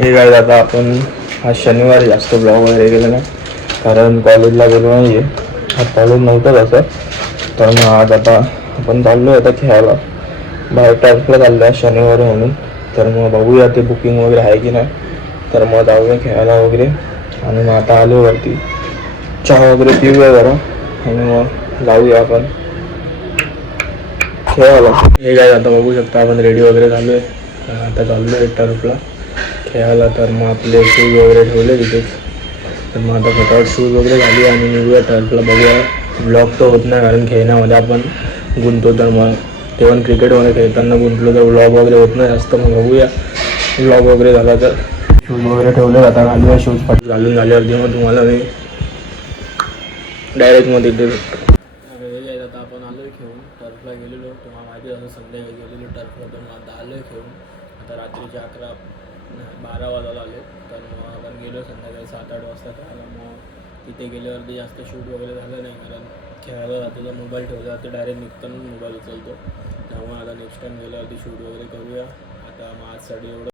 हे काय आता आपण आज शनिवारी जास्त ब्लॉग वगैरे गेलं नाही कारण कॉलेजला गेलो नाही आहे. आज कॉलेज नव्हतं तसं. तर मग आज आता आपण चाललो आहे आता खेळायला बाहेर टर्फला चाललो आहे शनिवारी म्हणून. तर मग बघूया ते बुकिंग वगैरे आहे की नाही. तर मग जाऊया खेळायला वगैरे आणि मग आता आलो वरती चहा वगैरे पिऊया जरा आणि मग जाऊया आपण खेळायला. हे काय आता बघू शकता आपण रेडी वगैरे झालो आहे. आता चाललो आहे टर्फला खेळायला. तर मग आपले शूज वगैरे ठेवले तिथेच. तर मग आता फटाफट शूज वगैरे झाली आणि निघूया टर्फला. बघूया ब्लॉग तर होत नाही कारण खेळण्यामध्ये आपण गुंततो. तर मग ते पण क्रिकेटमध्ये खेळताना गुंतलो तर ब्लॉग वगैरे होत नाही जास्त. मग बघूया ब्लॉग वगैरे झाला तर. शूज वगैरे ठेवले आता घालूया शूज पाठी घालून झाल्यावरती मग तुम्हाला मी डायरेक्टमध्ये ते आता आपण आलो आहे खेळून टर्फला गेलेलो. तुम्हाला माहिती झालं संध्याकाळी गेलेलो टर्फला. तर मग आता आलो आहे खेळून. आता रात्रीचे 11-12 वाजायला आले. तर मग आपण गेलो संध्याकाळी 7-8 वाजता खेळायला. मग तिथे गेल्यावरती जास्त शूट वगैरे झालं नाही कारण खेळायला जातो तर मोबाईल ठेवला जातो डायरेक्ट निघताना मोबाईल उचलतो. त्यामुळे आता नेक्स्ट टाईम गेल्यावरती शूट वगैरे करूया. आता मग आजसाठी एवढं